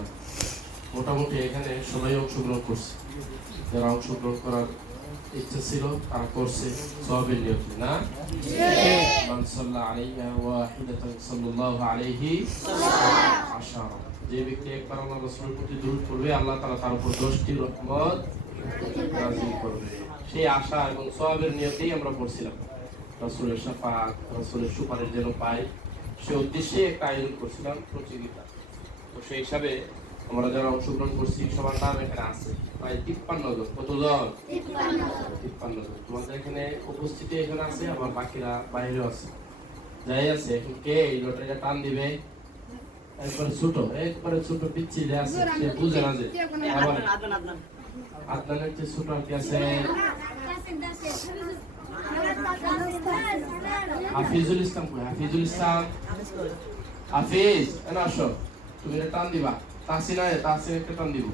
করছিলাম। মোটামুটি এখানে সবাই অংশগ্রহণ করছে, যারা অংশগ্রহণ করার ইচ্ছা ছিল তারা করছে সওয়াবের নিয়তে না। মান সাল্লা আলাইহা ওয়াহিদাতান সাল্লাল্লাহু আলাইহি আশারা, যে ব্যক্তি একবার আল্লাহর রাসূলের প্রতি দরুদ পড়বে আল্লাহ তাআলা তার উপর 10টি রহমত নাযিল করবে। সেই আশা এবং সওয়াবের নিয়তেই আমরা পড়ছিলাম। রাসূলের শাফাআত, রাসূলের সুপারিশ যেন পাই, সে উদ্দেশ্যে একটা আয়োজন করছিলাম প্রতিযোগিতা। তো সেই হিসাবে আমরা যারা অংশগ্রহণ করছি সবার নাম এখানে আছে, প্রায় 53 জন। কতজন? 53 জন। তোমাদের এখানে উপস্থিতি এখানে আছে, আবার বাকিরা বাইরেও আছে। যাই আছে, এখন কে এই লটারিটা টান দিবে? একবারে ছোট পিচ্ছি যে আছে, সে বুঝে না যে আদনানের যে ছোট কি আছে, হাফিজুল ইসলাম কই? হাফিজুল ইসলাম, হাফিজ এনা আসো, তুমি এটা টান দিবা। তাহসিনা, তাহসিন একটা টান দিব।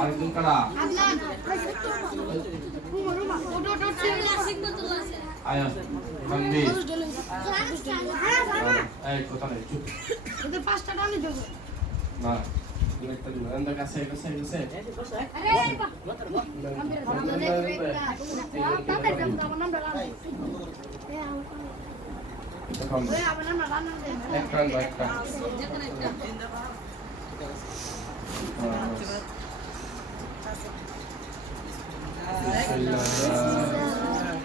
আরেকজন কারা? আয়া তানবীর, এই কথা নাই, চুপ। ওদের পাঁচটা টানই দেব না, একটা দিব। এন্ড কাছে কাছে কাছে। আরে বাবা আমরা দেখবে তাতে দাও নাম্বার আনে এখন ওই আমরা নাম্বার আনে একটা একটা যেখানে একটা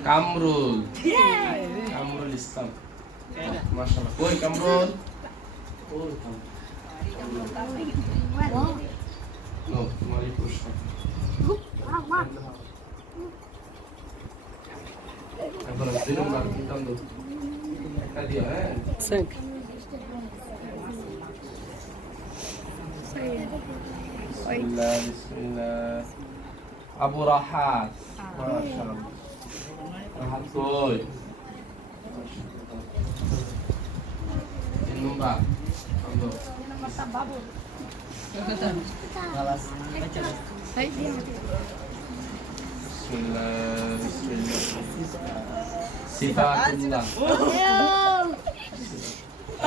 কামরুল, কামরুল ইসলাম, মাশাআল্লাহ। কই কামরুল? ওই নো, তোমারই পুরস্কার। এখন 2 নম্বর টান দাও, একটা দিও। হ্যাঁ, বিসমিল্লাহ বিসমিল্লাহ। আবু রাহাত, মাশাআল্লাহ। রাহাত কই? 3 নম্বর টান দাও। বাবু বিসমিল্লাহ বিসমিল্লাহ। সিফাতুল্লাহ।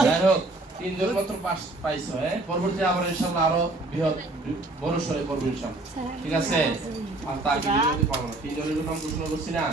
যাই হোক, 3 জন মাত্র পাইছো। পরবর্তী আবার ইনশাআল্লাহ আরো বৃহৎ বড় সরে করবো ইনশাআল্লাহ, ঠিক আছে? আর তাকে যদি পাবো না, 3 জনের নাম ঘোষণা করছি না।